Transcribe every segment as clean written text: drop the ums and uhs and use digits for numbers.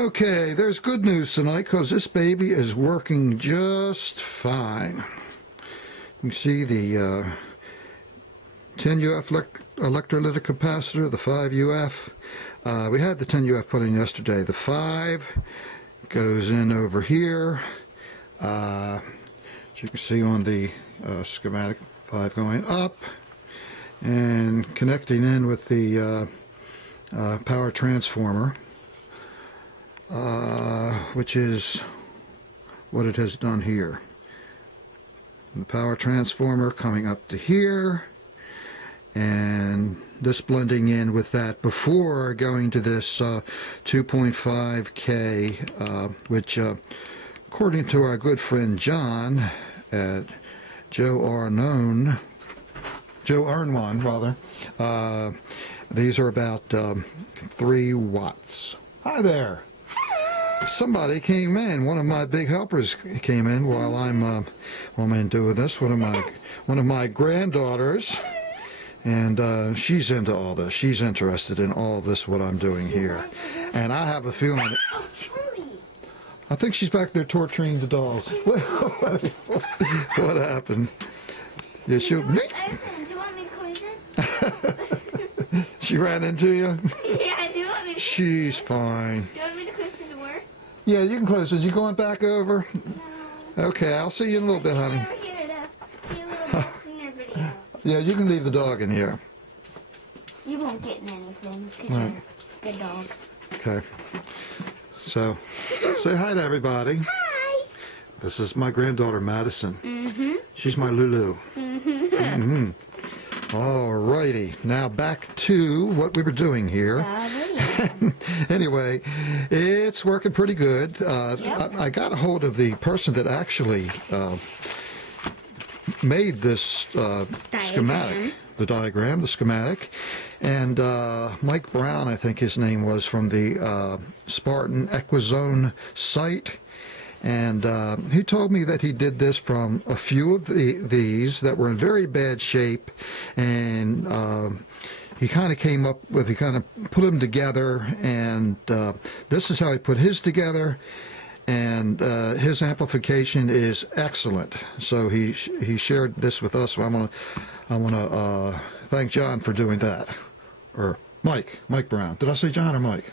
Okay, there's good news tonight because this baby is working just fine. You can see the 10 UF electrolytic capacitor, the 5 UF. We had the 10 UF put in yesterday. The 5 goes in over here. As you can see on the schematic, 5 going up and connecting in with the power transformer, which is what it has done here. The power transformer coming up to here, and this blending in with that before going to this 2.5K, which according to our good friend John at Joe Arnone rather, these are about 3 watts. Hi there. Somebody came in. One of my big helpers came in while I'm doing this. One of my granddaughters, and she's into all this. She's interested in all this what I'm doing here, and I have a feeling. I think she's back there torturing the dolls. What happened? Yeah, she. Do you want me to close it? She ran into you. Yeah, do you want me to? She's fine. Do you want me to close the door? Yeah, you can close it. You going back over? No. Okay, I'll see you in a little bit, honey. Over here to do a little sooner video. Yeah, you can leave the dog in here. You won't get in anything because Right. you're a good dog. Okay. So, say hi to everybody. Hi. This is my granddaughter, Madison. Mm-hmm. She's my Lulu. Mm-hmm. Mm-hmm. All righty. Now back to what we were doing here. Anyway, it's working pretty good. Yep. I got a hold of the person that actually made this schematic, the schematic, and Mike Brown, I think his name was, from the Sparton Equizone site. And he told me that he did this from a few of these that were in very bad shape, and he kind of came up with, he kind of put them together, and this is how he put his together, and his amplification is excellent. So he shared this with us. So I want to thank John for doing that, or Mike Brown. Did I say John or Mike?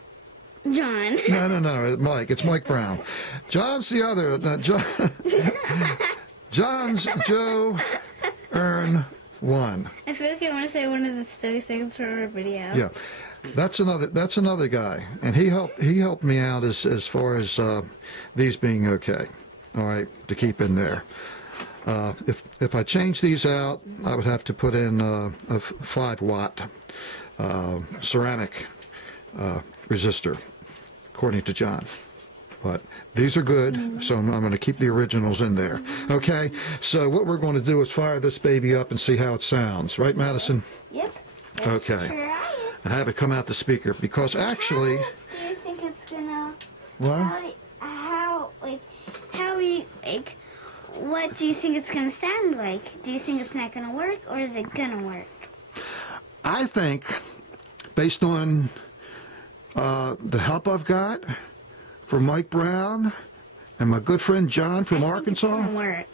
John. No, Mike. It's Mike Brown. John's the other. John's Joe Earn 1. I feel like I want to say one of the silly things from our video. Yeah, that's another guy, and he helped me out as far as these being okay. All right, to keep in there. If I change these out, I would have to put in a 5 watt ceramic resistor, according to John. But these are good, so I'm going to keep the originals in there. Okay, so what we're going to do is fire this baby up and see how it sounds. Right, Madison? Yep. Okay. And have it come out the speaker, because actually... How do you think it's gonna... What? What do you think it's gonna sound like? Do you think it's not gonna work, or is it gonna work? I think, based on the help I've got from Mike Brown and my good friend John from Arkansas. It's gonna work.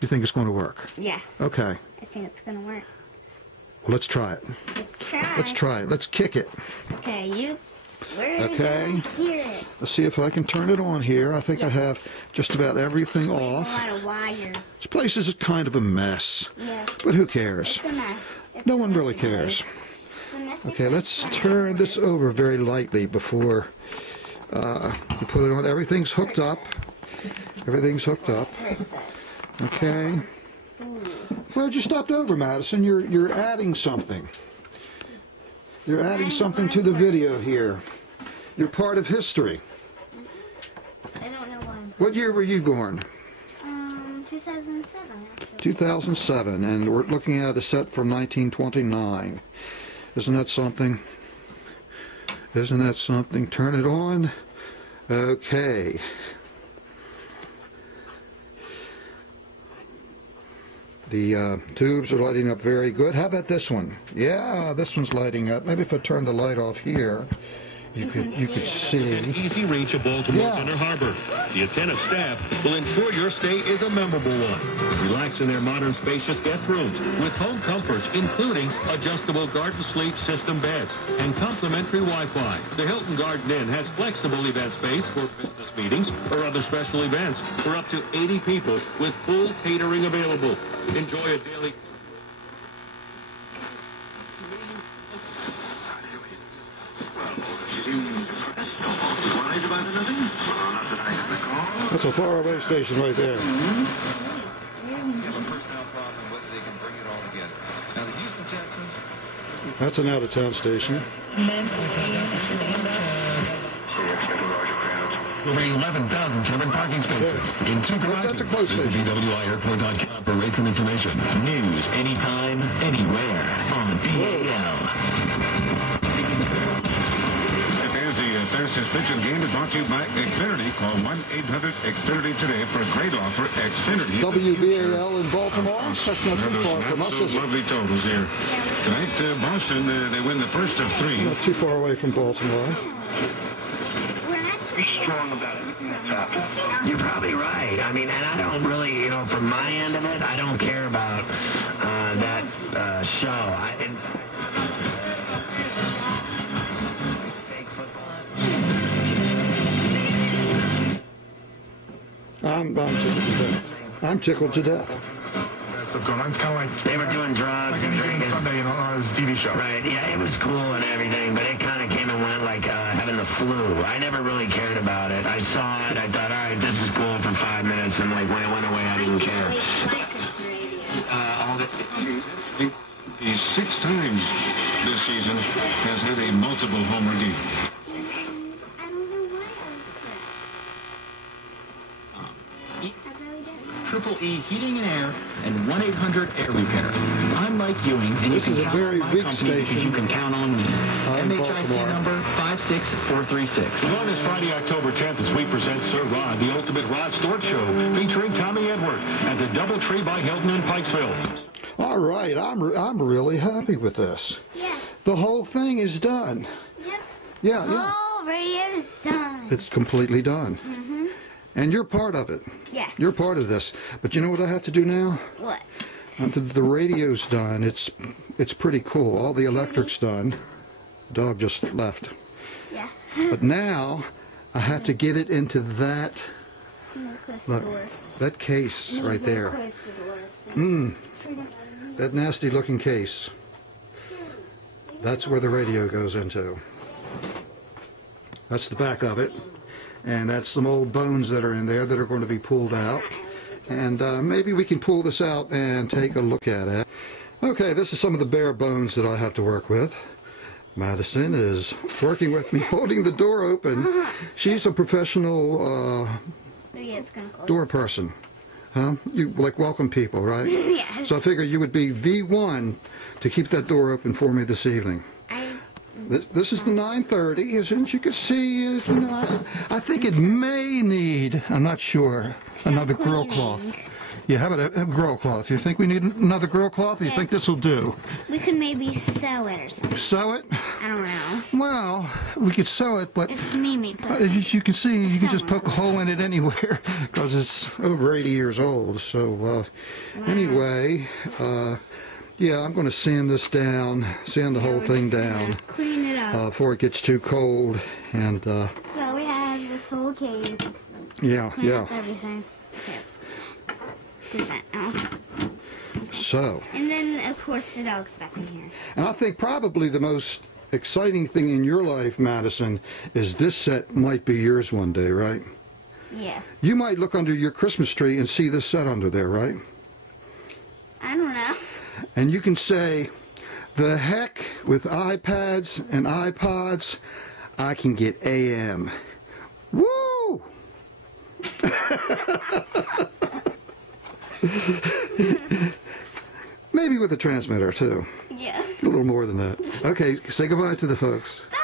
You think it's going to work? Yes. Okay. I think it's gonna work. Well, let's try it. Let's try. Let's try it. Let's kick it. Okay, Okay. Hear it. Let's see if I can turn it on here. I think I have just about everything off. A lot of wires. This place is kind of a mess. Yeah. But who cares? It's a mess. No one really cares. Okay, let's turn this over very lightly before you put it on. Everything's hooked up. Everything's hooked up. Okay. Well, you stopped over, Madison. You're adding something. You're adding something to the video here. You're part of history. I don't know why. What year were you born? 2007. Actually. 2007, and we're looking at a set from 1929. Isn't that something? Isn't that something? Turn it on. Okay. The tubes are lighting up very good. How about this one? Yeah, this one's lighting up. Maybe if I turn the light off here, you could see. An easy reach of Baltimore Center Harbor. The attentive staff will ensure your stay is a memorable one. Relax in their modern, spacious guest rooms with home comforts, including adjustable garden sleep system beds and complimentary Wi-Fi. The Hilton Garden Inn has flexible event space for business meetings or other special events for up to 80 people with full catering available. Enjoy a daily... That's a faraway station right there. That's an out-of-town station. Over 11,000 covered parking spaces in 2 garages. That's a close station. Visit BWIairport.com for rates and information. News anytime, anywhere on BAL. Their suspension game is brought to you by Xfinity. Call 1-800-XFINITY today for a great offer. Xfinity. WBAL in Baltimore. That's not too far from us, is it? Lovely totals here. Tonight, Boston, they win the first of 3. Not too far away from Baltimore. We're not Strong about everything that's happened. You're probably right. I mean, and I don't really, from my end of it, I don't care about that show. I'm tickled to death. It's kind of like They were doing drugs and drinking. Sunday on his TV show. Right, yeah, it was cool and everything, but it kind of came and went like having the flu. I never really cared about it. I saw it, I thought, all right, this is cool for 5 minutes, and like when it went away, I didn't care. He's 6 times this season has had a multiple homer game. I don't know why I was correct. Triple E Heating and Air and 1-800-AIR Repair. I'm Mike Ewing, and This is a very big station. You can count on me. in MHIC Baltimore. number 56436. On this Friday, October 10th, as we present Sir Rod, the Ultimate Rod Stewart Show, featuring Tommy Edward at the Doubletree by Hilton in Pikesville. All right, I'm really happy with this. Yes. The whole thing is done. Yep. Yeah, yeah. Oh, radio's done. It's completely done. And you're part of it. Yes. You're part of this. But you know what I have to do now? What? The radio's done. It's pretty cool. All the electric's done. Dog just left. Yeah. But now I have to get it into that look, that case right there. That nasty looking case. That's where the radio goes into. That's the back of it. And that's some old bones that are in there that are going to be pulled out. And maybe we can pull this out and take a look at it. Okay, this is some of the bare bones that I have to work with. Madison is working with me, holding the door open. She's a professional door person. Huh? You like welcome people, right? Yes. So I figure you would be the one to keep that door open for me this evening. This is the 9:30, as you can see. I think it may need, I'm not sure, another grill cloth. Yeah, how about a grill cloth? You think we need another grill cloth, or you think this will do? We could maybe sew it or something. Sew it? I don't know. Well, we could sew it, but If Mimi put as you can see, you can just poke a hole in it anywhere because it's over 80 years old. So anyway, yeah, I'm going to sand this down, sand the whole thing down clean it up. before it gets too cold. And So we have this whole cave. yeah, Clean up yeah. everything. Okay, let's do that now. So, And then, of course, the dog's back in here. and I think probably the most exciting thing in your life, Madison, is this set might be yours one day, right? Yeah. You might look under your Christmas tree and see this set under there, right? I don't know. And you can say, the heck with iPads and iPods, I can get AM. Woo! Maybe with a transmitter, too. Yeah. A little more than that. Okay, say goodbye to the folks. Bye!